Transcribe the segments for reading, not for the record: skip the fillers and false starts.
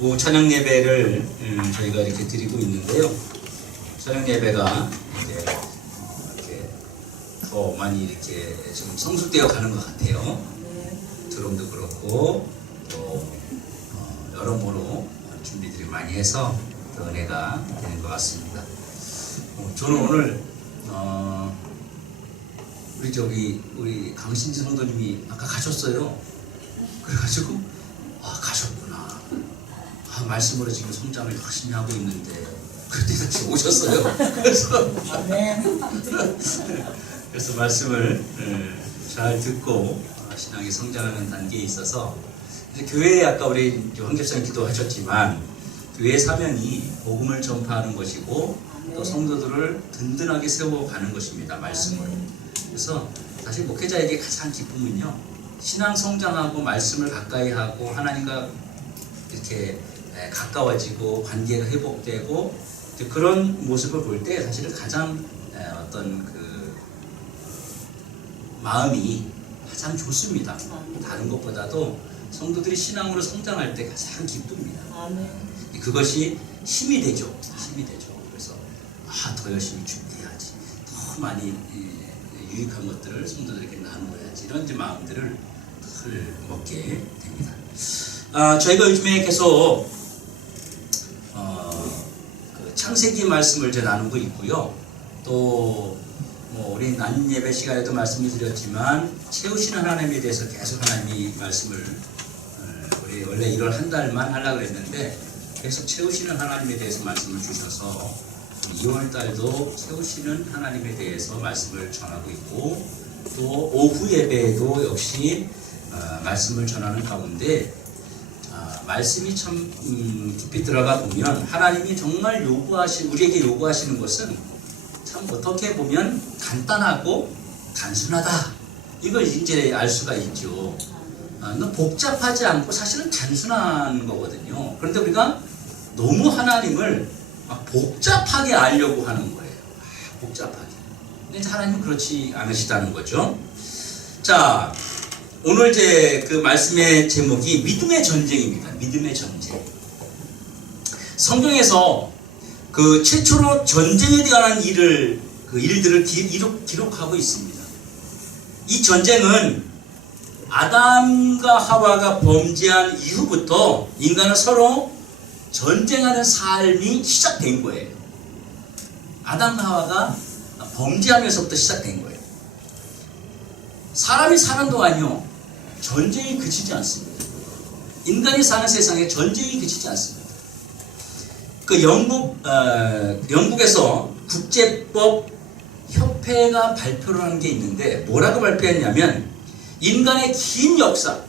오후 저녁 예배를 저희가 이렇게 드리고 있는데요. 저녁 예배가 이렇게 더 많이 이렇게 좀 성숙되어 가는 것 같아요. 드럼도 그렇고 또 여러모로 준비들이 많이 해서 더 은혜가 되는 것 같습니다. 저는 오늘 우리 강신지 성도님이 아까 가셨어요. 그래가지고 가셨구나. 말씀으로 지금 성장을 열심히 하고 있는데 그때 같이 오셨어요. 그래서 말씀을 잘 듣고 신앙이 성장하는 단계에 있어서 교회에 아까 우리 황 집사님 기도하셨지만 교회의 사명이 복음을 전파하는 것이고 또 성도들을 든든하게 세워가는 것입니다. 말씀을. 그래서 사실 목회자에게 가장 기쁨은요, 신앙 성장하고 말씀을 가까이 하고 하나님과 이렇게 가까워지고 관계가 회복되고 그런 모습을 볼 때 사실은 가장 어떤 그 마음이 가장 좋습니다. 다른 것보다도 성도들이 신앙으로 성장할 때 가장 기쁩니다. 그것이 힘이 되죠. 그래서 더 열심히 준비해야지. 더 많이 유익한 것들을 성도들에게 나누어야지. 이런 이제 마음들을 늘 먹게 됩니다. 저희가 요즘에 계속 그 창세기 말씀을 이제 나누고 있고요. 또 우리 난 예배 시간에도 말씀을 드렸지만 채우시는 하나님에 대해서 계속 하나님이 말씀을 우리 원래 1월 한 달만 하려고 했는데 계속 채우시는 하나님에 대해서 말씀을 주셔서 2월 달도 채우시는 하나님에 대해서 말씀을 전하고 있고 또 오후 예배에도 역시 말씀을 전하는 가운데 말씀이 참 깊이 들어가 보면 하나님이 정말 우리에게 요구하시는 것은 참 어떻게 보면 간단하고 단순하다. 이걸 이제 알 수가 있죠. 복잡하지 않고 사실은 단순한 거거든요. 그런데 우리가 너무 하나님을 복잡하게 알려고 하는 거예요. 복잡하게. 근데 하나님은 그렇지 않으시다는 거죠. 자, 오늘 그 말씀의 제목이 믿음의 전쟁입니다. 믿음의 전쟁. 성경에서 그 최초로 전쟁에 관한 일들을 기록하고 있습니다. 이 전쟁은 아담과 하와가 범죄한 이후부터 인간은 서로 전쟁하는 삶이 시작된 거예요. 아담과 하와가 범죄하면서부터 시작된 거예요. 사람이 사는 동안요, 전쟁이 그치지 않습니다. 인간이 사는 세상에 전쟁이 그치지 않습니다. 그 영국에서 국제법 협회가 발표를 한 게 있는데 뭐라고 발표했냐면 인간의 긴 역사,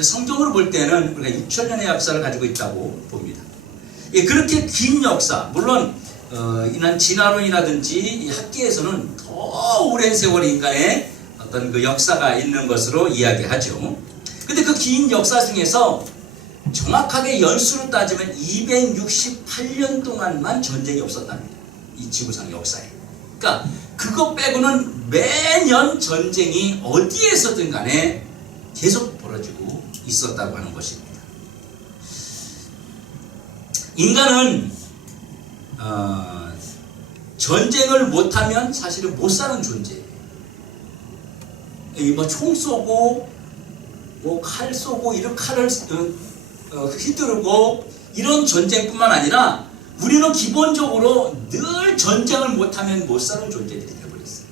성경으로 볼 때는 우리가 6,000년의 역사를 가지고 있다고 봅니다. 그렇게 긴 역사, 물론 이런 진화론이라든지 학계에서는 더 오랜 세월 인간의 어떤 그 역사가 있는 것으로 이야기하죠. 근데 그 긴 역사 중에서 정확하게 연수로 따지면 268년 동안만 전쟁이 없었답니다. 이 지구상 역사에. 그러니까 그거 빼고는 매년 전쟁이 어디에서든 간에 계속 벌어지고 있었다고 하는 것입니다. 인간은 전쟁을 못하면 사실은 못 사는 존재예요. 총 쏘고 칼 쏘고 이런 칼을 휘두르고 이런 전쟁뿐만 아니라 우리는 기본적으로 늘 전쟁을 못하면 못 사는 존재들이 되어버렸어요.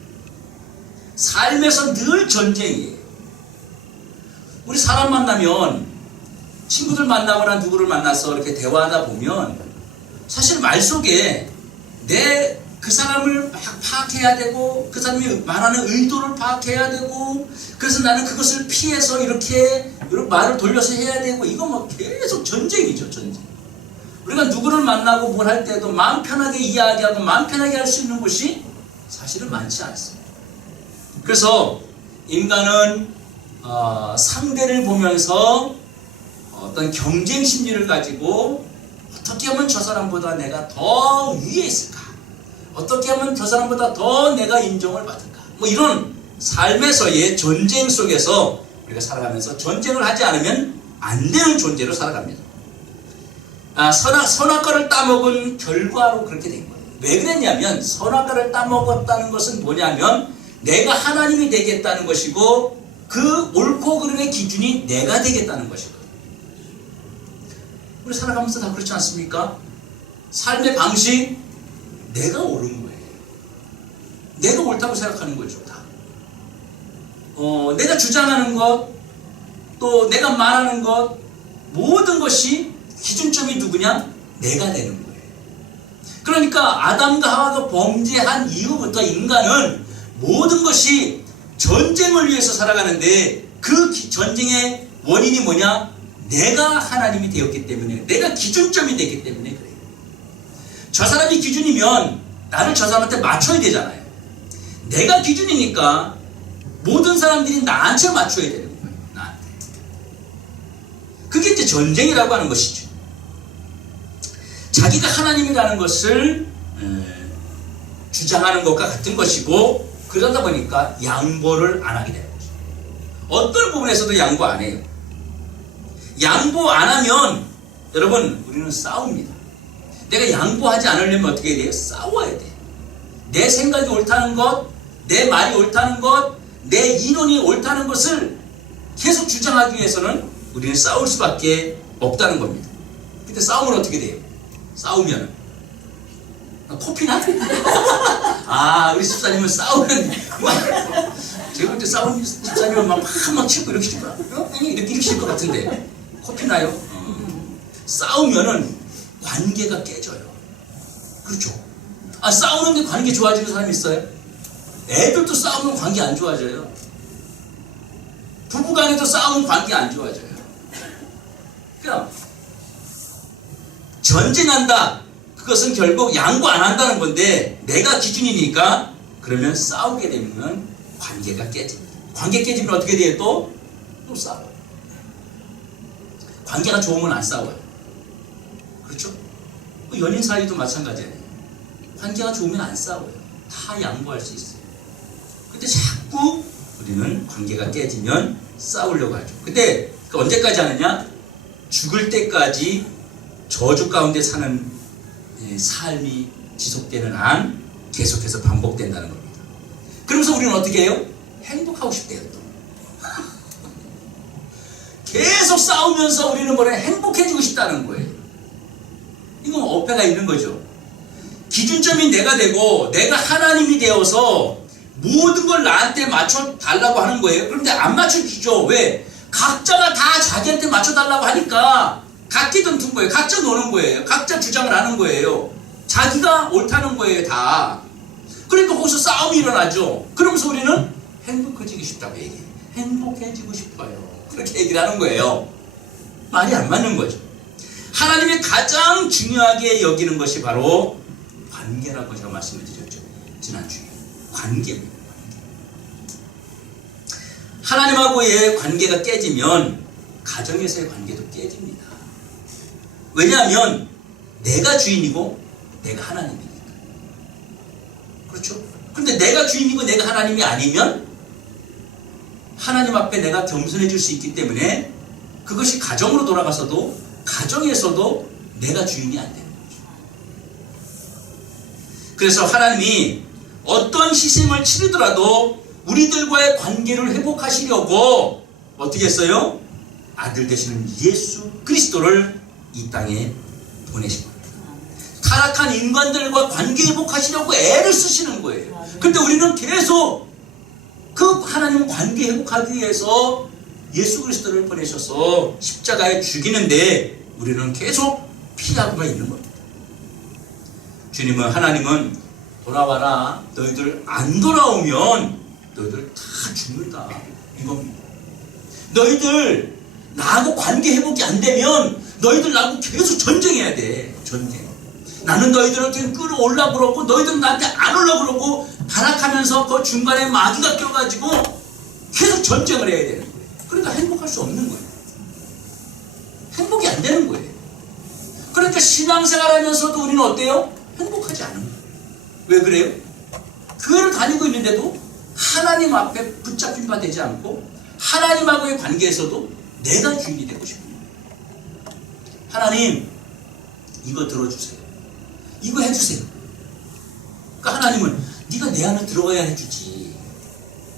삶에서 늘 전쟁이에요. 우리 사람 만나면 친구들 만나거나 누구를 만나서 이렇게 대화하다 보면 사실 말 속에 그 사람을 막 파악해야 되고 그 사람이 말하는 의도를 파악해야 되고 그래서 나는 그것을 피해서 이렇게 말을 돌려서 해야 되고 이거 계속 전쟁이죠. 전쟁. 우리가 누구를 만나고 뭘 할 때도 마음 편하게 이야기하고 마음 편하게 할 수 있는 곳이 사실은 많지 않습니다. 그래서 인간은 상대를 보면서 어떤 경쟁 심리를 가지고 어떻게 하면 저 사람보다 내가 더 위에 있을까? 어떻게 하면 저 사람보다 더 내가 인정을 받을까? 이런 삶에서의 전쟁 속에서 우리가 살아가면서 전쟁을 하지 않으면 안 되는 존재로 살아갑니다. 선악과를 따먹은 결과로 그렇게 된 거예요. 왜 그랬냐면 선악과를 따먹었다는 것은 뭐냐면 내가 하나님이 되겠다는 것이고 그 옳고 그름의 기준이 내가 되겠다는 것이거든요. 우리 살아가면서 다 그렇지 않습니까? 삶의 방식, 내가 옳은 거예요. 내가 옳다고 생각하는 거죠. 다. 내가 주장하는 것, 또 내가 말하는 것, 모든 것이 기준점이 누구냐? 내가 되는 거예요. 그러니까 아담과 하와가 범죄한 이후부터 인간은 모든 것이 전쟁을 위해서 살아가는데 그 전쟁의 원인이 뭐냐? 내가 하나님이 되었기 때문에, 내가 기준점이 됐기 때문에 그래요. 저 사람이 기준이면 나를 저 사람한테 맞춰야 되잖아요. 내가 기준이니까 모든 사람들이 나한테 맞춰야 되는 거예요. 나한테. 그게 이제 전쟁이라고 하는 것이죠. 자기가 하나님이라는 것을 주장하는 것과 같은 것이고, 그러다 보니까 양보를 안 하게 되는 거죠. 어떤 부분에서도 양보 안 해요. 양보 안 하면 여러분 우리는 싸웁니다. 내가 양보하지 않으려면 어떻게 해야 돼요? 싸워야 돼. 내 생각이 옳다는 것, 내 말이 옳다는 것, 내 이론이 옳다는 것을 계속 주장하기 위해서는 우리는 싸울 수밖에 없다는 겁니다. 근데 싸우면 어떻게 돼요? 싸우면 코피나? 우리 집사님은 싸우면 제가 볼 때 싸우는 집사님은 막 치고 이렇게 칠 거야. 이렇게 칠 것 같은데 코피나요? 싸우면은 관계가 깨져요. 그렇죠? 싸우는데 관계 좋아지는 사람이 있어요? 애들도 싸우면 관계 안 좋아져요. 부부간에도 싸우면 관계 안 좋아져요. 그냥 전쟁한다. 그것은 결국 양보 안 한다는 건데, 내가 기준이니까 그러면 싸우게 되면 관계가 깨집니다. 관계 깨지면 어떻게 돼요? 또 싸워요. 관계가 좋으면 안 싸워요. 그렇죠? 연인 사이도 마찬가지예요. 관계가 좋으면 안 싸워요. 다 양보할 수 있어요. 근데 자꾸 우리는 관계가 깨지면 싸우려고 하죠. 근데 언제까지 하느냐? 죽을 때까지 저주 가운데 사는 삶이 지속되는 한 계속해서 반복된다는 겁니다. 그러면서 우리는 어떻게 해요? 행복하고 싶대요. 또. 계속 싸우면서 우리는 뭐래? 행복해지고 싶다는 거예요. 이건 어폐가 있는 거죠. 기준점이 내가 되고 내가 하나님이 되어서 모든 걸 나한테 맞춰달라고 하는 거예요. 그런데 안 맞춰주죠. 왜? 각자가 다 자기한테 맞춰달라고 하니까 각기 던튼 거예요. 각자 노는 거예요. 각자 주장을 하는 거예요. 자기가 옳다는 거예요. 다. 그러니까 거기서 싸움이 일어나죠. 그러면서 우리는 행복해지고 싶다고 얘기해요. 행복해지고 싶어요. 그렇게 얘기를 하는 거예요. 말이 안 맞는 거죠. 하나님이 가장 중요하게 여기는 것이 바로 관계라고 제가 말씀을 드렸죠. 지난주에. 관계입니다. 하나님하고의 관계가 깨지면 가정에서의 관계도 깨집니다. 왜냐하면 내가 주인이고 내가 하나님이니까. 그렇죠? 근데 내가 주인이고 내가 하나님이 아니면 하나님 앞에 내가 겸손해질 수 있기 때문에 그것이 가정으로 돌아가서도 가정에서도 내가 주인이 안 되는 거죠. 그래서 하나님이 어떤 희생을 치르더라도 우리들과의 관계를 회복하시려고 어떻게 했어요? 아들 되시는 예수 그리스도를 이 땅에 보내신 겁니다. 타락한 인간들과 관계 회복하시려고 애를 쓰시는 거예요. 근데 우리는 계속 그 하나님 관계 회복하기 위해서 예수 그리스도를 보내셔서 십자가에 죽이는데 우리는 계속 피하고만 있는 겁니다. 주님은, 하나님은 돌아와라, 너희들 안 돌아오면 너희들 다 죽는다, 이겁니다. 너희들 나하고 관계 회복이 안 되면 너희들 나하고 계속 전쟁해야 돼. 전쟁. 나는 너희들한테 끌어올라 그러고 너희들은 나한테 안 올라 그러고 타락하면서 그 중간에 마귀가 껴가지고 계속 전쟁을 해야 되는 거예요. 그러니까 행복할 수 없는 거예요. 행복이 안 되는 거예요. 그러니까 신앙생활 하면서도 우리는 어때요? 행복하지 않은 거예요. 왜 그래요? 교회를 다니고 있는데도 하나님 앞에 붙잡힌 바 되지 않고 하나님하고의 관계에서도 내가 주인이 되고 싶은 거예요. 하나님 이거 들어주세요. 이거 해주세요. 그러니까 하나님은 네가 내 안에 들어가야 해주지.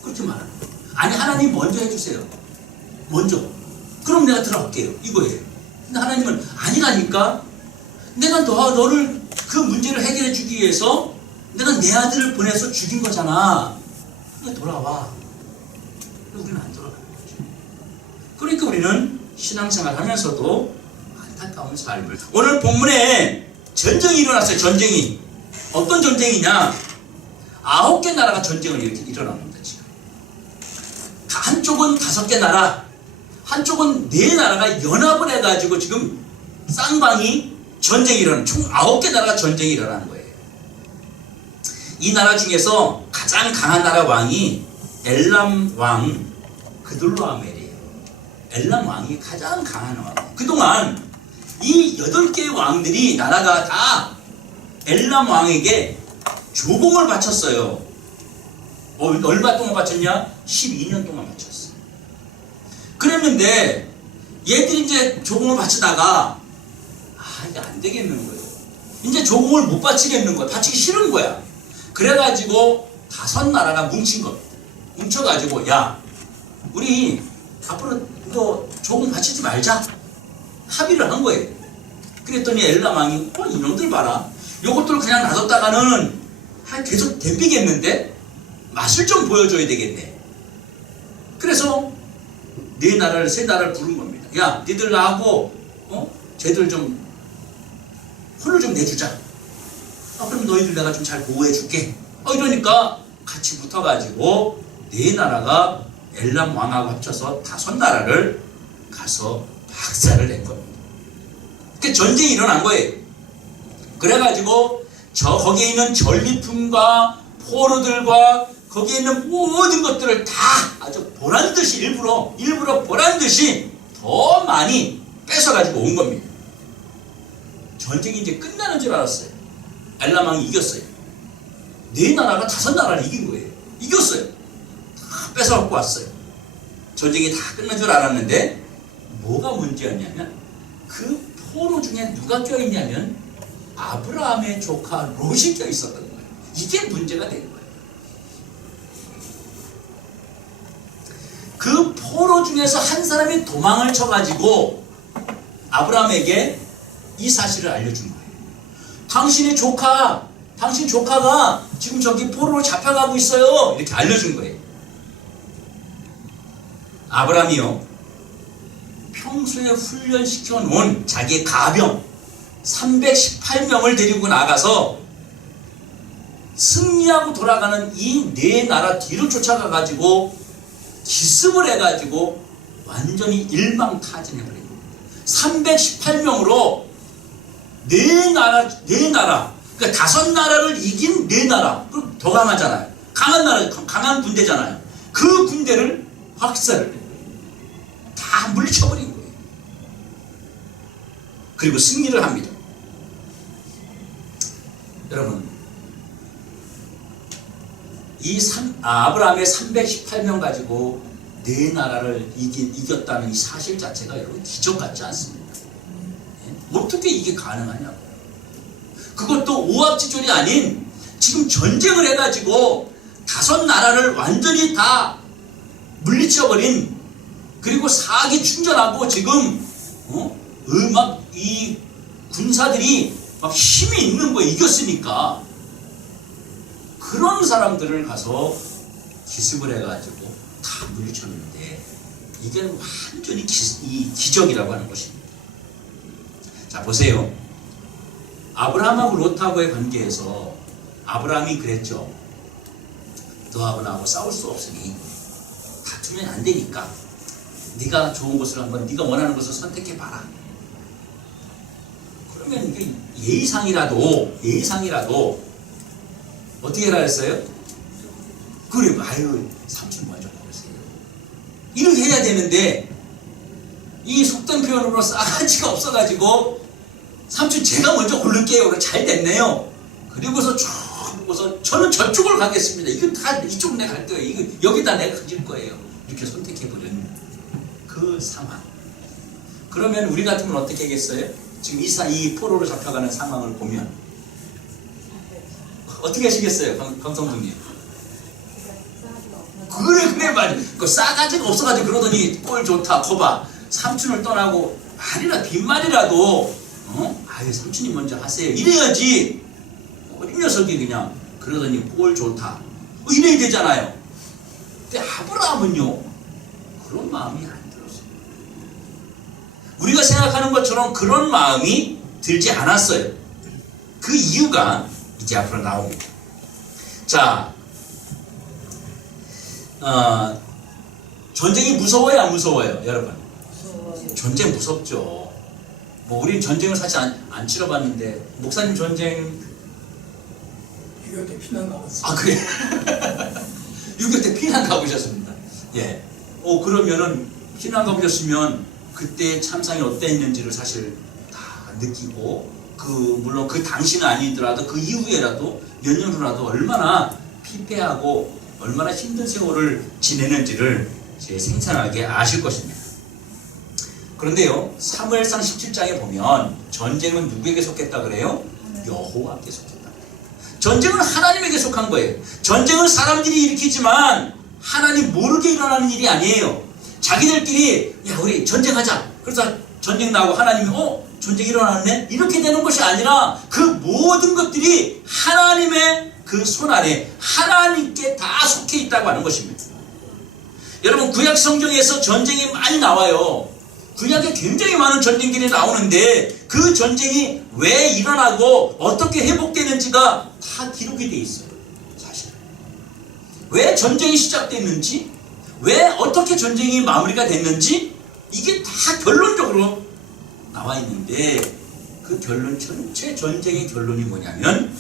그렇게 말하는 거예요. 아니 하나님 먼저 해주세요. 먼저. 그럼 내가 들어갈게요. 이거예요. 근데 하나님은 아니라니까. 내가 너를 그 문제를 해결해 주기 위해서 내가 내 아들을 보내서 죽인 거잖아. 그러니까 돌아와. 우리는 안 돌아가는 거죠. 그러니까 우리는 신앙생활 하면서도 안타까운 삶을. 오늘 본문에 전쟁이 일어났어요. 전쟁이. 어떤 전쟁이냐? 9개 나라가 전쟁을 이렇게 일어납니다. 지금. 한쪽은 5개 나라, 한쪽은 4나라가 연합을 해가지고 지금 쌍방이 전쟁이 일어나는, 총 9개 나라가 전쟁이 일어나는 거예요. 이 나라 중에서 가장 강한 나라 왕이 엘람 왕 그돌로아멜이에요. 엘람 왕이 가장 강한 왕. 그동안 이 8개의 왕들이 나라가 다 엘람 왕에게 조공을 바쳤어요. 얼마 동안 바쳤냐? 12년 동안 바쳤어. 그랬는데 얘들이 이제 조공을 바치다가 이제 안 되겠는 거예요. 이제 조공을 못 바치겠는 거야. 바치기 싫은 거야. 그래가지고 5나라가 뭉친 겁니다. 뭉쳐가지고 야 우리 앞으로 너 조공 바치지 말자. 합의를 한 거예요. 그랬더니 엘람 왕이 이놈들 봐라. 요것들 그냥 놔뒀다가는 계속 덤비겠는데 맛을 좀 보여줘야 되겠네. 그래서 4나라를 3나라를 부른 겁니다. 야 니들 나하고 쟤들 좀 혼을 좀 내주자. 그럼 너희들 내가 좀 잘 보호해 줄게. 이러니까 같이 붙어가지고 4나라가 엘람 왕하고 합쳐서 5나라를 가서 박살을 낸 겁니다. 그 전쟁이 일어난 거예요. 그래가지고 거기에 있는 전리품과 포로들과 거기에 있는 모든 것들을 다 아주 보란듯이 일부러 보란듯이 더 많이 뺏어가지고 온 겁니다. 전쟁이 이제 끝나는 줄 알았어요. 엘람 왕이 이겼어요. 4나라가 5나라를 이긴 거예요. 이겼어요. 다 뺏어갖고 왔어요. 전쟁이 다 끝난 줄 알았는데 뭐가 문제였냐면 그 포로 중에 누가 껴있냐면 아브라함의 조카 롯이 껴있었던 거예요. 이게 문제가 된 거예요. 그 포로 중에서 한 사람이 도망을 쳐가지고 아브라함에게 이 사실을 알려준 거예요. 당신 조카가 지금 저기 포로로 잡혀가고 있어요. 이렇게 알려준 거예요. 아브라함이요, 평소에 훈련시켜 놓은 자기의 가병 318명을 데리고 나가서 승리하고 돌아가는 이 4나라 뒤를 쫓아가가지고 기습을 해가지고 완전히 일망타진해버린 겁니다. 318명으로 4나라, 그러니까 5나라를 이긴 4나라, 그럼 더 강하잖아요. 강한 나라, 강한 군대잖아요. 그 군대를 확살을 낸 거예요. 다 물리쳐버린 거예요. 그리고 승리를 합니다. 여러분, 아브라함의 318명 가지고 4나라를 이겼다는 이 사실 자체가 여러분 기적 같지 않습니까? 어떻게 이게 가능하냐고. 그것도 오합지졸이 아닌 지금 전쟁을 해가지고 5나라를 완전히 다 물리쳐버린, 그리고 사기 충전하고 지금 막 이 군사들이 막 힘이 있는 거에 이겼으니까 그런 사람들을 가서 기습을 해가지고 다 물리쳤는데 이게 완전히 기적이라고 하는 것입니다. 자, 보세요. 아브라함하고 롯하고의 관계에서 아브라함이 그랬죠. 너하고 나하고 싸울 수 없으니 다투면 안 되니까 네가 좋은 곳을 한번, 네가 원하는 곳을 선택해봐라. 그러면 이게 예의상이라도 어떻게 하라 했어요? 그래, 삼촌 먼저 고르세요. 이렇게 해야 되는데 이 속된 표현으로 싸가지가 없어가지고 삼촌 제가 먼저 고를게요. 잘 됐네요. 그리고서 쭉 보고서 저는 저쪽을 가겠습니다. 이거 다 이쪽 내가 갈 거예요. 이거 여기다 내가 가질 거예요. 이렇게 선택해버린 그 상황. 그러면 우리 같으면 어떻게 하겠어요? 지금 이 포로로 잡혀가는 상황을 보면 어떻게 하시겠어요, 강성중님? 그래 맞아. 그 싸가지가 없어가지고 그러더니 꼴 좋다 거봐. 삼촌을 떠나고 빈말이라도 아유 삼촌이 먼저 하세요 이래야지. 어린 녀석이 그냥 그러더니 꼴 좋다 이래야 되잖아요. 근데 아브라함은요 그런 마음이 안 들었어요. 우리가 생각하는 것처럼 그런 마음이 들지 않았어요. 그 이유가 이제 앞으로 나옵니다. 자, 전쟁이 무서워요, 안 무서워요, 여러분? 무서워요. 전쟁 무섭죠. 뭐 우린 전쟁을 사실 안 치러봤는데 목사님 전쟁 6.25 때 피난 가봤어요. 아 그래? 6.25 때 피난 가보셨습니다. 예. 그러면은 피난 가보셨으면 그때 참상이 어땠는지를 사실 다 느끼고 물론 그 당시는 아니더라도 그 이후에라도 몇 년 후라도 얼마나 피폐하고 얼마나 힘든 세월을 지내는지를 생생하게 아실 것입니다. 그런데요, 사무엘상 17장에 보면 전쟁은 누구에게 속했다 그래요? 여호와께 속했다. 전쟁은 하나님에게 속한 거예요. 전쟁은 사람들이 일으키지만 하나님 모르게 일어나는 일이 아니에요. 자기들끼리 야 우리 전쟁하자. 그래서 전쟁 나고 하나님이 전쟁이 일어났네? 이렇게 되는 것이 아니라 그 모든 것들이 하나님의 그 손 안에 하나님께 다 속해 있다고 하는 것입니다. 여러분 구약 성경에서 전쟁이 많이 나와요. 구약에 굉장히 많은 전쟁들이 나오는데 그 전쟁이 왜 일어나고 어떻게 회복되는지가 다 기록이 돼 있어요. 사실 왜 전쟁이 시작됐는지 왜 어떻게 전쟁이 마무리가 됐는지 이게 다 결론적으로 나와 있는데 그 결론 전체 전쟁의 결론이 뭐냐면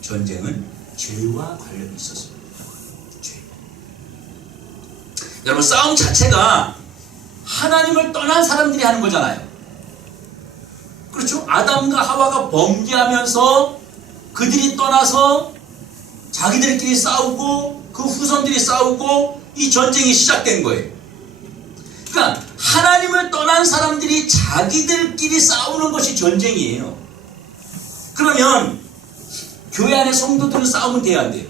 전쟁은 죄와 관련이 있었습니다. 죄. 여러분 싸움 자체가 하나님을 떠난 사람들이 하는 거잖아요. 그렇죠? 아담과 하와가 범죄하면서 그들이 떠나서 자기들끼리 싸우고 그 후손들이 싸우고 이 전쟁이 시작된 거예요. 그러니까 하나님을 떠난 사람들이 자기들끼리 싸우는 것이 전쟁이에요. 그러면 교회 안에 성도들은 싸우면 돼야 안 돼요?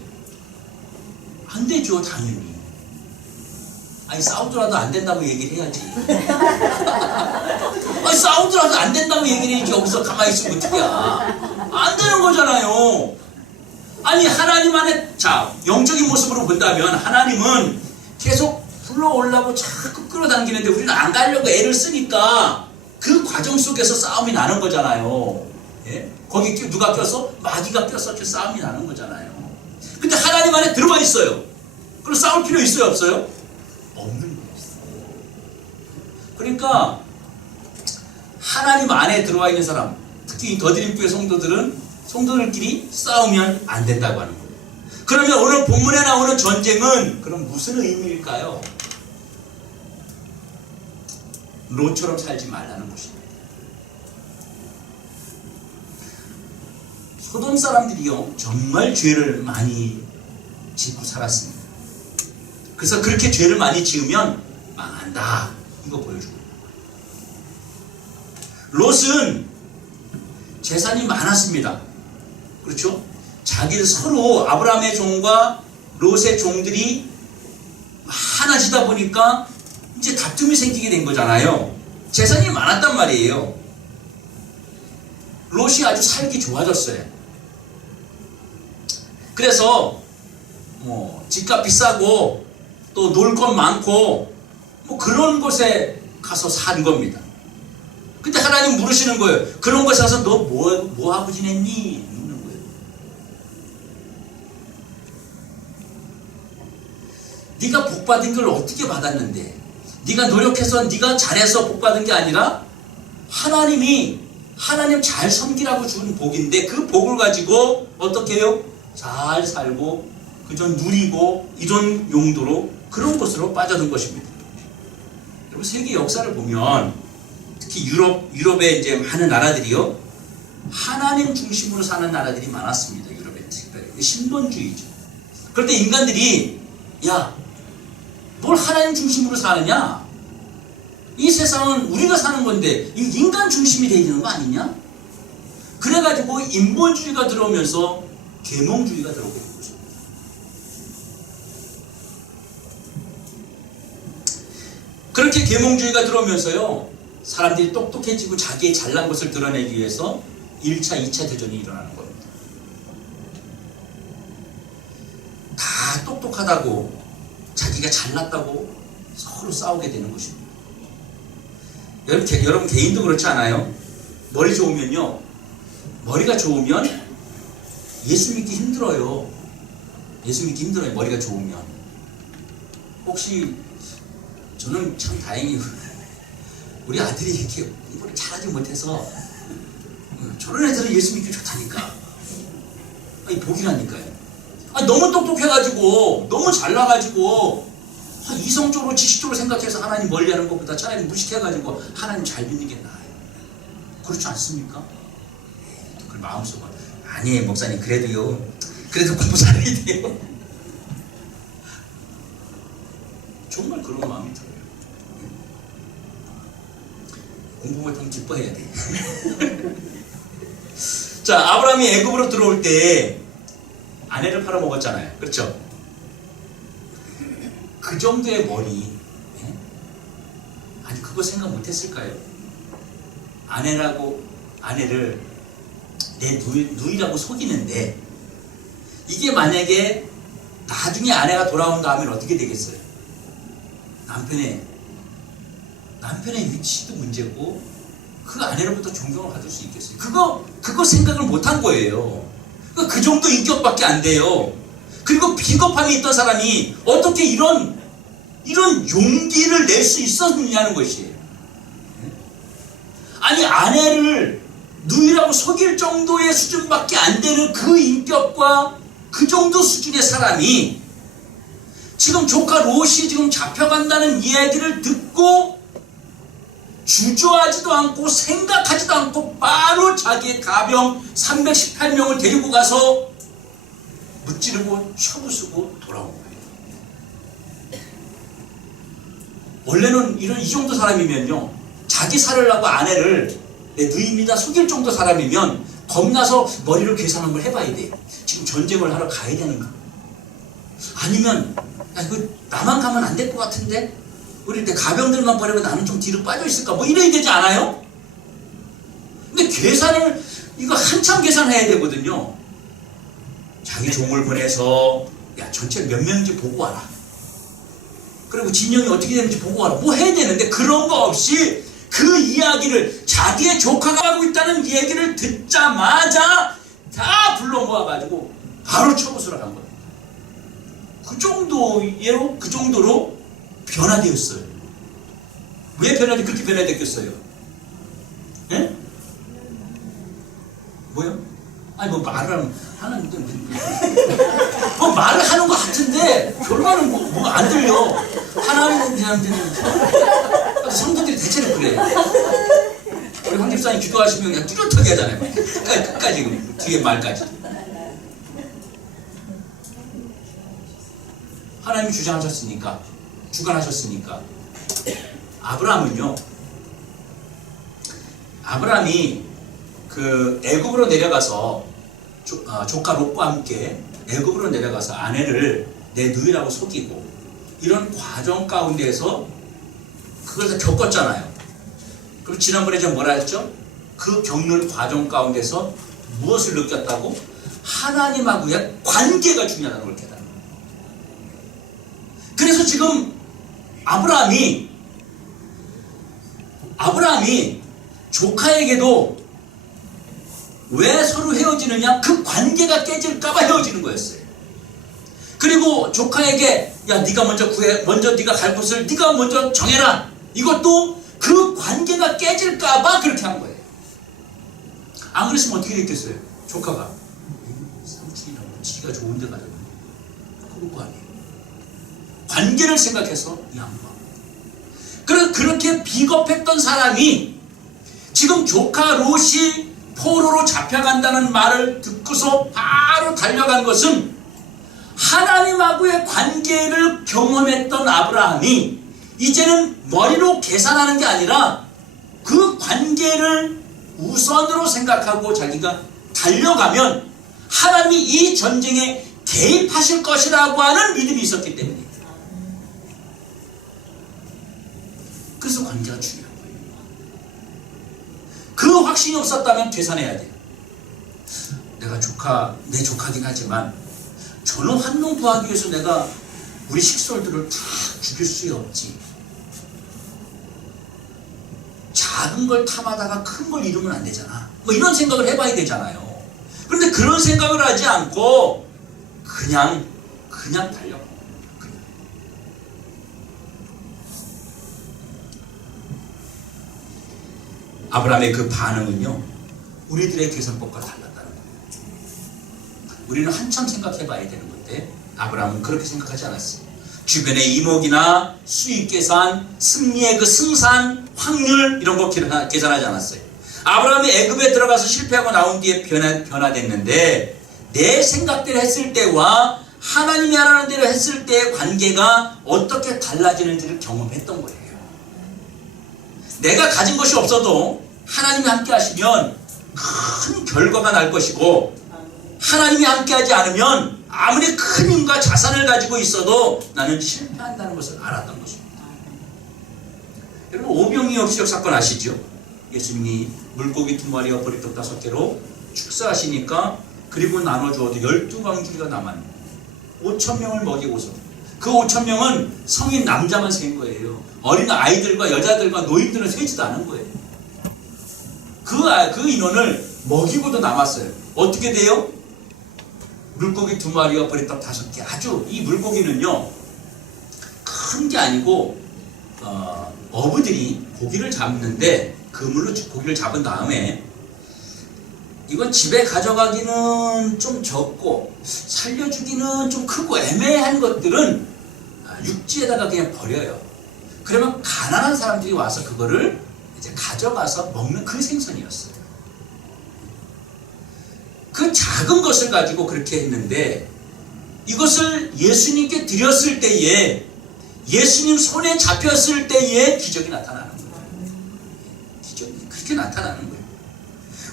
안 되죠, 당연히. 아니 싸우더라도 안 된다고 얘기를 해야지. 아니 싸우더라도 안 된다고 얘기를 해야지. 여기서 가만히 있으면 어떡해. 안 되는 거잖아요. 아니 하나님 안에 자 영적인 모습으로 본다면 하나님은 계속 불러올라고 자꾸 끌어당기는데 우리는 안 가려고 애를 쓰니까 그 과정 속에서 싸움이 나는 거잖아요. 예? 거기 누가 껴서? 마귀가 껴서 이렇게 싸움이 나는 거잖아요. 근데 하나님 안에 들어가 있어요. 그럼 싸울 필요 있어요, 없어요? 없는 거예요. 그러니까 하나님 안에 들어와 있는 사람, 특히 이 더드림교회 성도들끼리 싸우면 안 된다고 하는 거예요. 그러면 오늘 본문에 나오는 전쟁은 그럼 무슨 의미일까요? 롯처럼 살지 말라는 것입니다. 소돔 사람들이요 정말 죄를 많이 짓고 살았습니다. 그래서 그렇게 죄를 많이 지으면 망한다 이거 보여주고 롯은 재산이 많았습니다. 그렇죠? 자기들 서로 아브라함의 종과 롯의 종들이 많아지다 보니까 이제 다툼이 생기게 된 거잖아요. 재산이 많았단 말이에요. 롯이 아주 살기 좋아졌어요. 그래서 집값 비싸고 또 놀 것 많고 그런 곳에 가서 산 겁니다. 근데 하나님 물으시는 거예요. 그런 곳에 가서 너 뭐 하고 지냈니? 묻는 거예요. 네가 복 받은 걸 어떻게 받았는데? 네가 노력해서 네가 잘해서 복 받은 게 아니라 하나님 잘 섬기라고 준 복인데 그 복을 가지고 어떻게 해요? 잘 살고 그저 누리고 이런 용도로 그런 것으로 빠져든 것입니다. 여러분 세계 역사를 보면 특히 유럽의 이제 많은 나라들이요 하나님 중심으로 사는 나라들이 많았습니다. 유럽에 특별히 신본주의죠. 그런데 인간들이 야 뭘 하나님 중심으로 사느냐? 이 세상은 우리가 사는 건데 이 인간 중심이 되어 있는 거 아니냐? 그래가지고 인본주의가 들어오면서 계몽주의가 들어오고 있는 거죠. 그렇게 계몽주의가 들어오면서요, 사람들이 똑똑해지고 자기의 잘난 것을 드러내기 위해서 1차, 2차 대전이 일어나는 겁니다. 다 똑똑하다고, 자기가 잘났다고 서로 싸우게 되는 것입니다. 여러분 개인도 그렇지 않아요? 머리 좋으면요, 머리가 좋으면 예수 믿기 힘들어요. 예수 믿기 힘들어요, 머리가 좋으면. 혹시 저는 참 다행히 우리 아들이 이렇게 공부를 잘하지 못해서 저런 애들은 예수 믿기 좋다니까. 아니, 복이라니까요. 아니, 너무 똑똑해가지고 너무 잘나가지고 이성적으로 지식적으로 생각해서 하나님 멀리하는 것보다 차라리 무식해가지고 하나님 잘 믿는 게 나아요. 그렇지 않습니까? 그 마음속은 아니에요 목사님, 그래도 공부 잘해야 돼요. 정말 그런 마음이 들어요. 공부 못하면 기뻐해야 돼. 자, 아브라함이 애굽으로 들어올 때 아내를 팔아먹었잖아요. 그렇죠? 그 정도의 머리, 아니 그거 생각 못했을까요? 아내를 내 누이라고 속이는데, 이게 만약에 나중에 아내가 돌아온 다음엔 어떻게 되겠어요? 남편의 위치도 문제고 그 아내로부터 존경을 받을 수 있겠어요? 그거 생각을 못한 거예요. 그 정도 인격밖에 안 돼요. 그리고 비겁함이 있던 사람이 어떻게 이런 용기를 낼 수 있었느냐는 것이에요. 아니, 아내를 누이라고 속일 정도의 수준밖에 안 되는 그 인격과 그 정도 수준의 사람이 지금 조카 롯이 지금 잡혀간다는 이야기를 듣고 주저하지도 않고 생각하지도 않고 바로 자기의 가병 318명을 데리고 가서 무찌르고 쳐부수고 돌아온 거예요. 원래는 이 정도 사람이면요, 자기 살으려고 아내를 내 누이입니다 속일 정도 사람이면 겁나서 머리로 계산 한번 해봐야 돼. 지금 전쟁을 하러 가야 되는가? 아니면 이거 나만 가면 안 될 것 같은데? 우리 때 가병들만 버리고 나는 좀 뒤로 빠져 있을까? 뭐 이래야 되지 않아요? 근데 계산을 이거 한참 계산해야 되거든요. 자기 종을 보내서 야, 전체 몇 명인지 보고 와라. 그리고 진영이 어떻게 되는지 보고 와라. 뭐 해야 되는데 그런 거 없이 그 이야기를, 자기의 조카가 하고 있다는 얘기를 듣자마자 다 불러 모아가지고 바로 쳐부수러 간 거예요. 그 정도로 변화되었어요. 왜 그렇게 변화됐겠어요? 예? 뭐요? 아니, 뭐 말을 하는데, 뭐 말을 하는 것 같은데, 결과는 뭐가 안 들려. 하나님한테는, 성도들이 대체로 그래요. 우리 황 집사님 기도하시면 그냥 뚜렷하게 하잖아요. 끝까지, 뒤에 말까지. 하나님이 주장하셨으니까, 주관하셨으니까. 아브라함이 그 애굽으로 내려가서 조카 롯과 함께 애굽으로 내려가서 아내를 내 누이라고 속이고 이런 과정 가운데에서 그걸 다 겪었잖아요. 그럼 지난번에 제가 뭐라 했죠? 그 겪는 과정 가운데서 무엇을 느꼈다고? 하나님하고의 관계가 중요하다는 걸 깨달은 거예요. 그래서 지금 아브라함이 조카에게도 왜 서로 헤어지느냐? 그 관계가 깨질까봐 헤어지는 거였어요. 그리고 조카에게 야, 네가 먼저 구해, 먼저 네가 갈 곳을 네가 먼저 정해라. 이것도 그 관계가 깨질까봐 그렇게 한 거예요. 안 그랬으면 어떻게 됐겠어요? 조카가 삼촌이랑 지가 좋은 데 가자고 그럴 거 아니에요. 관계를 생각해서 양보하고. 그렇게 비겁했던 사람이 지금 조카 롯이 포로로 잡혀간다는 말을 듣고서 바로 달려간 것은 하나님하고의 관계를 경험했던 아브라함이 이제는 머리로 계산하는 게 아니라 그 관계를 우선으로 생각하고 자기가 달려가면 하나님이 이 전쟁에 개입하실 것이라고 하는 믿음이 있었기 때문이에요. 그래서 관계가 중요한 거예요. 그 확신이 없었다면 되살해야 돼요. 내 조카긴 하지만 저는 한농 구하기 위해서 내가 우리 식솔들을 다 죽일 수 없지. 작은 걸 탐하다가 큰 걸 이루면 안 되잖아. 뭐 이런 생각을 해봐야 되잖아요. 그런데 그런 생각을 하지 않고 그냥 달려. 아브라함의 그 반응은요, 우리들의 계산법과 달랐다는 거예요. 우리는 한참 생각해 봐야 되는 건데 아브라함은 그렇게 생각하지 않았어요. 주변의 이목이나 수익 계산, 승리의 그 승산, 확률 이런 거 계산하지 않았어요. 아브라함이 애굽에 들어가서 실패하고 나온 뒤에 변화됐는데 내 생각대로 했을 때와 하나님이 하라는 대로 했을 때의 관계가 어떻게 달라지는지를 경험했던 거예요. 내가 가진 것이 없어도 하나님이 함께 하시면 큰 결과가 날 것이고, 하나님이 함께 하지 않으면 아무리 큰 힘과 자산을 가지고 있어도 나는 실패한다는 것을 알았던 것입니다. 여러분, 오병이어 기적 사건 아시죠? 예수님이 물고기 2마리와 보리떡 5개로 축사하시니까 그리고 나눠주어도 12광주리가 남았는데 5,000명을 먹이고서 그 5,000명은 성인 남자만 센 거예요. 어린 아이들과 여자들과 노인들은 세지도 않은 거예요. 그 인원을 먹이고도 남았어요. 어떻게 돼요? 물고기 2마리와 보리떡 5개. 아주 이 물고기는요, 큰 게 아니고 어부들이 고기를 잡는데 그물로 고기를 잡은 다음에 이건 집에 가져가기는 좀 적고 살려주기는 좀 크고 애매한 것들은 육지에다가 그냥 버려요. 그러면 가난한 사람들이 와서 그거를 이제 가져가서 먹는 그 생선이었어요. 그 작은 것을 가지고 그렇게 했는데 이것을 예수님께 드렸을 때에, 예수님 손에 잡혔을 때에 기적이 나타나는 거예요. 기적이 그렇게 나타나는 거예요.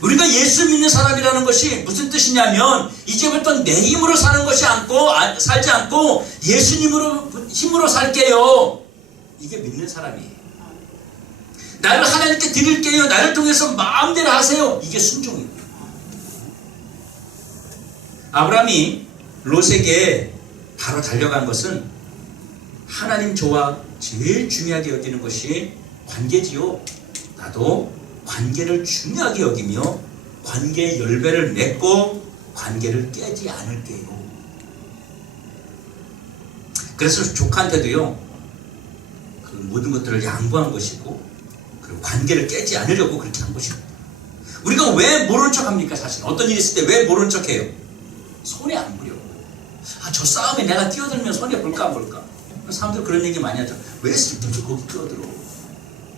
우리가 예수 믿는 사람이라는 것이 무슨 뜻이냐면 이제부터 내 힘으로 사는 것이 살지 않고 예수님으로 힘으로 살게요. 이게 믿는 사람이에요. 나를 하나님께 드릴게요. 나를 통해서 마음대로 하세요. 이게 순종이에요. 아브라함이 롯에게 바로 달려간 것은 하나님 저와 제일 중요하게 여기는 것이 관계지요. 나도 관계를 중요하게 여기며 관계의 열매를 맺고 관계를 깨지 않을게요. 그래서 조카한테도요, 그 모든 것들을 양보한 것이고, 그리고 관계를 깨지 않으려고 그렇게 한 것이고. 우리가 왜 모른 척 합니까? 사실 어떤 일이 있을 때 왜 모른 척 해요? 손에 안 보려고. 저 싸움에 내가 뛰어들면 손에 볼까 안 볼까? 사람들 그런 얘기 많이 하죠. 왜 쓸데없이 거기 뛰어들어?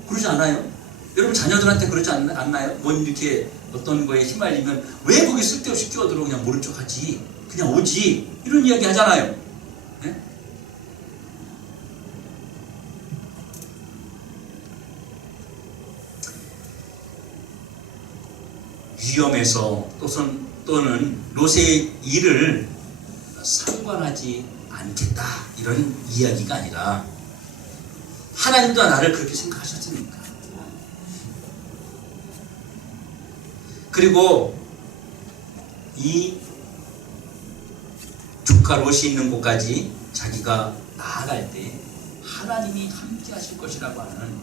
그러지 않아요? 여러분 자녀들한테 그러지 않나요? 뭐 이렇게 어떤 거에 휘말리면 왜 거기 쓸데없이 끼어들어? 그냥 모른 척 하지, 그냥 오지, 이런 이야기 하잖아요. 네? 위험해서 또는 롯의 일을 상관하지 않겠다, 이런 이야기가 아니라 하나님도 나를 그렇게 생각하셨으니까. 그리고 이 조카 롯이 있는 곳까지 자기가 나아갈 때 하나님이 함께 하실 것이라고 하는,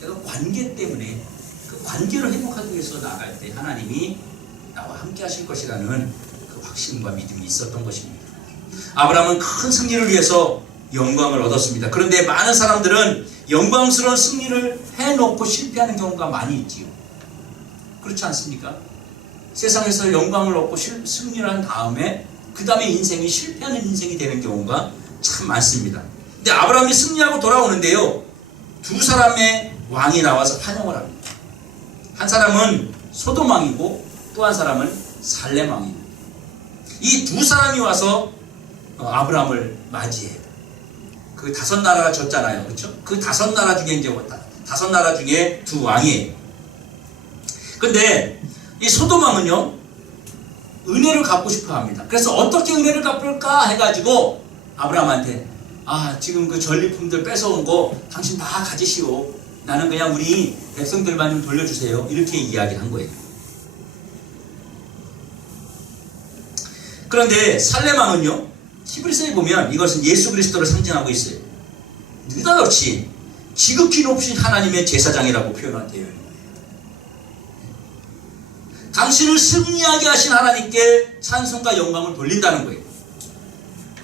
내가 관계 때문에 그 관계를 회복하기 위해서 나아갈 때 하나님이 나와 함께 하실 것이라는 그 확신과 믿음이 있었던 것입니다. 아브라함은 큰 승리를 위해서 영광을 얻었습니다. 그런데 많은 사람들은 영광스러운 승리를 해놓고 실패하는 경우가 많이 있지요. 그렇지 않습니까? 세상에서 영광을 얻고 승리를 한 다음에 그 다음에 인생이 실패하는 인생이 되는 경우가 참 많습니다. 근데 아브라함이 승리하고 돌아오는데요, 두 사람의 왕이 나와서 환영을 합니다. 한 사람은 소돔 왕이고 또 한 사람은 살렘 왕입니다. 이 두 사람이 와서 아브라함을 맞이해요. 그 5나라가 졌잖아요. 그렇죠? 그 5나라 중에 이제 5나라 중에 2왕이에요. 근데 이 소돔 왕은요, 은혜를 갚고 싶어 합니다. 그래서 어떻게 은혜를 갚을까 해가지고 아브라함한테, 지금 그 전리품들 뺏어온 거 당신 다 가지시오. 나는 그냥 우리 백성들만 좀 돌려주세요. 이렇게 이야기한 거예요. 그런데 살렘 왕은요, 히브리서에 보면 이것은 예수 그리스도를 상징하고 있어요. 느닷없이 지극히 높으신 하나님의 제사장이라고 표현되어 있는 거예요. 당신을 승리하게 하신 하나님께 찬송과 영광을 돌린다는 거예요.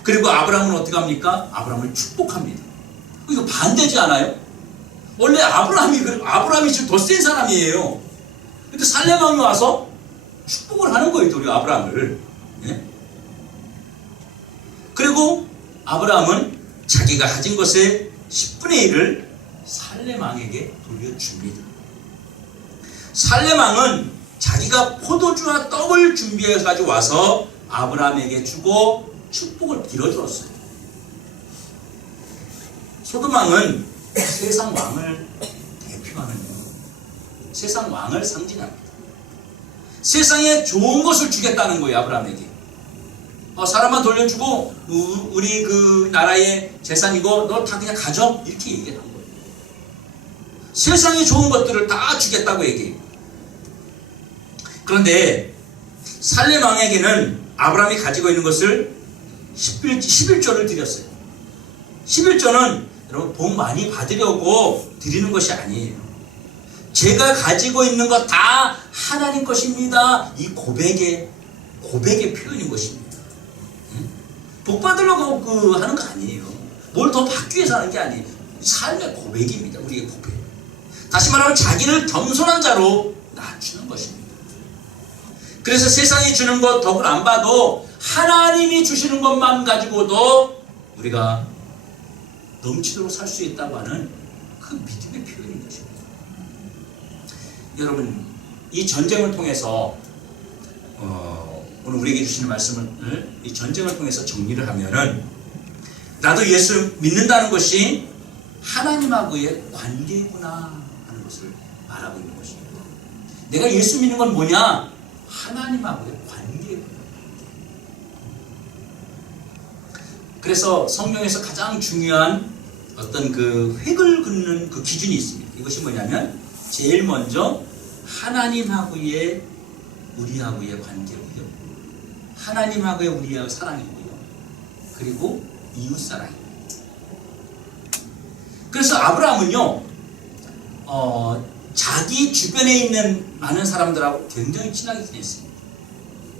그리고 아브라함은 어떻게 합니까? 아브라함을 축복합니다. 이거 반대지 않아요? 원래 아브라함이 지금 더 센 사람이에요. 근데 살렘 왕이 와서 축복을 하는 거예요, 우리 아브라함을. 예? 그리고 아브라함은 자기가 가진 것의 10분의 1을 살렘 왕에게 돌려줍니다. 살렘 왕은 자기가 포도주와 떡을 준비해서 가지고 와서 아브라함에게 주고 축복을 빌어주었어요. 소돔 왕은 세상 왕을 대표하는, 세상 왕을 상징합니다. 세상에 좋은 것을 주겠다는 거예요, 아브라함에게. 사람만 돌려주고 우리 그 나라의 재산이고 너 다 그냥 가져, 이렇게 얘기한 거예요. 세상에 좋은 것들을 다 주겠다고 얘기해요. 그런데 살렘 왕에게는 아브라함이 가지고 있는 것을 11조를 드렸어요. 11조는 여러분 복 많이 받으려고 드리는 것이 아니에요. 제가 가지고 있는 것 다 하나님 것입니다. 이 고백의 표현인 것입니다. 복 받으려고 하는 거 아니에요. 뭘 더 받기 위해서 하는 게 아니에요. 삶의 고백입니다. 우리의 고백. 다시 말하면 자기를 겸손한 자로 낮추는 것입니다. 그래서 세상이 주는 것 덕을 안 봐도 하나님이 주시는 것만 가지고도 우리가 넘치도록 살 수 있다고 하는 그 믿음의 표현인 것입니다. 여러분, 이 전쟁을 통해서 오늘 우리에게 주시는 말씀을 이 전쟁을 통해서 정리를 하면은, 나도 예수 믿는다는 것이 하나님하고의 관계구나 하는 것을 말하고 있는 것입니다. 내가 예수 믿는 건 뭐냐? 하나님하고의 관계구나. 그래서 성경에서 가장 중요한 어떤 그 획을 긋는 그 기준이 있습니다. 이것이 뭐냐면, 제일 먼저 하나님하고의 우리하고의 관계고요, 하나님하고의 우리하고의 사랑이고요, 그리고 이웃사랑입니다. 그래서 아브라함은요, 자기 주변에 있는 많은 사람들하고 굉장히 친하게 지냈습니다.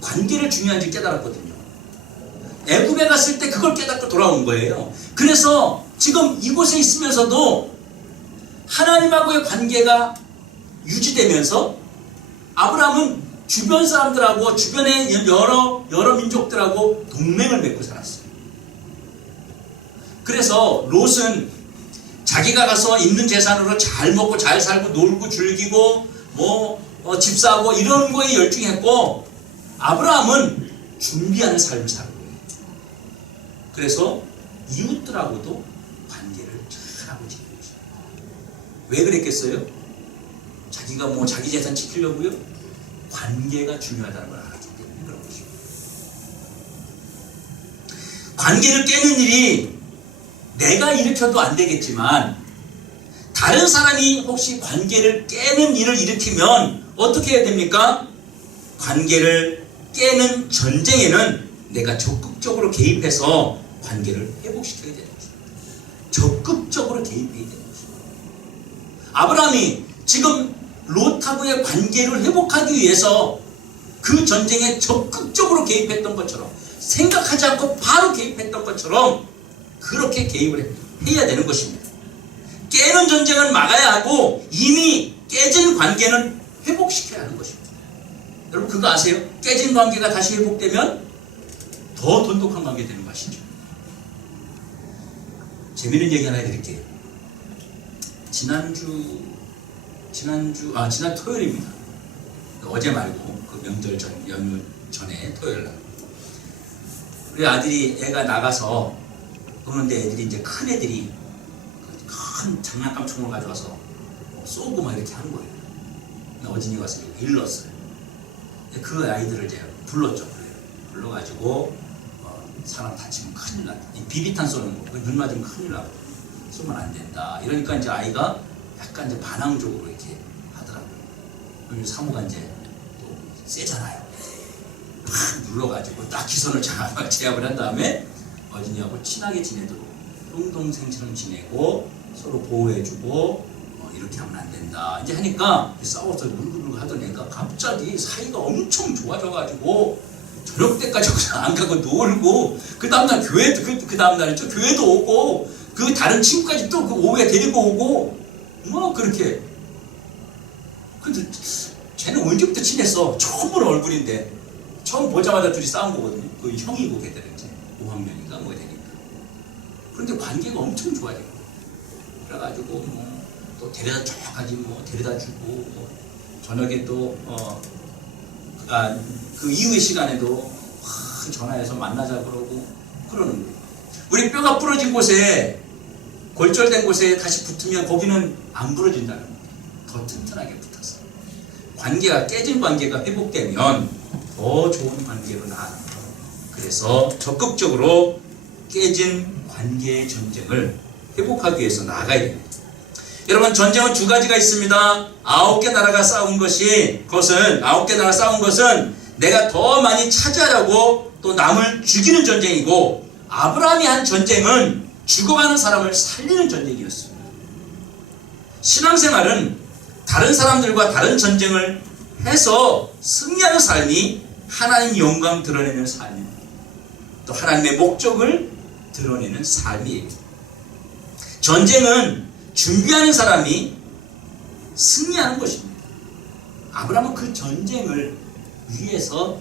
관계를 중요한지 깨달았거든요. 애굽에 갔을 때 그걸 깨닫고 돌아온 거예요. 그래서 지금 이곳에 있으면서도 하나님하고의 관계가 유지되면서 아브라함은 주변 사람들하고 주변의 여러 민족들하고 동맹을 맺고 살았어요. 그래서 롯은 자기가 가서 있는 재산으로 잘 먹고 잘 살고 놀고 즐기고 집 사고 이런 거에 열중했고, 아브라함은 준비하는 삶을 살고 거예요. 그래서 이웃들하고도 관계를 잘하고 지내는 것입니다. 왜 그랬겠어요? 자기가 자기 재산 지키려고요? 관계가 중요하다는 걸 알았기 때문에 그런 것입니다. 관계를 깨는 일이 내가 일으켜도 안 되겠지만, 다른 사람이 혹시 관계를 깨는 일을 일으키면 어떻게 해야 됩니까? 관계를 깨는 전쟁에는 내가 적극적으로 개입해서 관계를 회복시켜야 되는 것입니다. 적극적으로 개입해야 되는 것입니다. 아브라함이 지금 롯하고의 관계를 회복하기 위해서 그 전쟁에 적극적으로 개입했던 것처럼, 생각하지 않고 바로 개입했던 것처럼 그렇게 개입을 해야 되는 것입니다. 깨는 전쟁은 막아야 하고, 이미 깨진 관계는 회복시켜야 하는 것입니다. 여러분 그거 아세요? 깨진 관계가 다시 회복되면 더 돈독한 관계 되는 것이죠. 재미있는 얘기 하나 해드릴게요. 지난 토요일입니다. 어제 말고 그 명절 연휴 전에 토요일 날, 우리 애가 나가서 그런데 애들이 이제 큰 애들이 큰 장난감 총을 가져와서 쏘고 막 이렇게 하는 거예요. 어진이가 와서 일렀어요. 그 아이들을 이제 불렀죠. 불러가지고 사람 다치면 큰일 난다. 비비탄 쏘는 거, 눈 맞으면 큰일 나고 쏘면 안 된다. 이러니까 이제 아이가 약간 이제 반항적으로 이렇게 하더라고요. 그리고 사모가 이제 또 세잖아요. 팍 눌러가지고 딱 기선을 제압을 한 다음에 어진이하고 친하게 지내도록 형동생처럼 지내고 서로 보호해주고 이렇게 하면 안 된다. 이제 하니까 싸워서 울고불고 하던 애가 갑자기 사이가 엄청 좋아져가지고 저녁 때까지 안 가고 놀고 그 다음날 교회도 그 다음날 있죠. 교회도 오고 그 다른 친구까지 또 그 오후에 데리고 오고 뭐 그렇게. 근데 쟤는 언제부터 친했어? 처음 보는 얼굴인데 처음 보자마자 둘이 싸운 거거든요. 그 형이고 걔들은 이제 5학년인가 뭐 되니까. 그런데 관계가 엄청 좋아지고 그래가지고 뭐 또 데려다 저까지 뭐 데려다 주고 뭐 저녁에 또 그 이후의 시간에도 전화해서 만나자 그러고 그러는 거예요. 우리 뼈가 부러진 곳에 골절된 곳에 다시 붙으면 거기는 안 부러진다는 거예요. 더 튼튼하게 붙어서 관계가 깨진 관계가 회복되면 더 좋은 관계로 나아가는 거예요. 그래서 적극적으로 깨진 관계의 전쟁을 회복하기 위해서 나아가야 됩니다. 여러분 전쟁은 두 가지가 있습니다. 9개 나라가 싸운 것은 내가 더 많이 차지하려고 또 남을 죽이는 전쟁이고 아브라함이 한 전쟁은 죽어가는 사람을 살리는 전쟁이었습니다. 신앙생활은 다른 사람들과 다른 전쟁을 해서 승리하는 삶이 하나님 영광 드러내는 삶입니다. 또 하나님의 목적을 드러내는 삶이에요. 전쟁은 준비하는 사람이 승리하는 것입니다. 아브라함은 그 전쟁을 위해서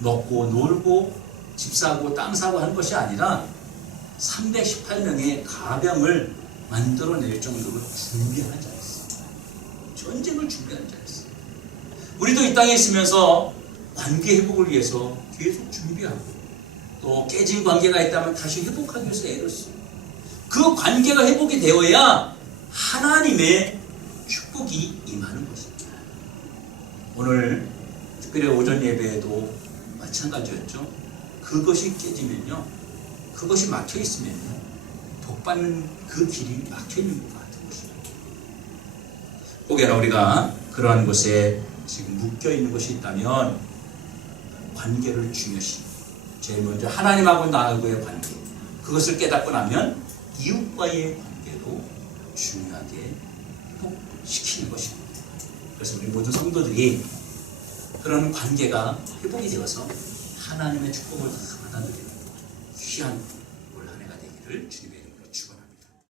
먹고 놀고 집 사고 땅 사고 하는 것이 아니라 318명의 가병을 만들어낼 정도로 준비하는 자였어요. 전쟁을 준비하는 자였어요. 우리도 이 땅에 있으면서 관계 회복을 위해서 계속 준비하고 또 깨진 관계가 있다면 다시 회복하기 위해서 애를 써요. 그 관계가 회복이 되어야 하나님의 축복이 임하는 것입니다. 오늘 특별히 오전 예배에도 마찬가지였죠. 그것이 깨지면요, 그것이 막혀 있으면요, 복받는 그 길이 막혀 있는 것 같은 것입니다. 혹여나 우리가 그러한 곳에 지금 묶여 있는 것이 있다면 관계를 중요시, 제일 먼저 하나님하고 나하고의 관계, 그것을 깨닫고 나면 이웃과의 관계도 중요하게 회복시키는 것입니다. 그래서 우리 모든 성도들이 그런 관계가 회복이 되어서 하나님의 축복을 다 받아들이는 귀한 올 한 해가 되기를 주님의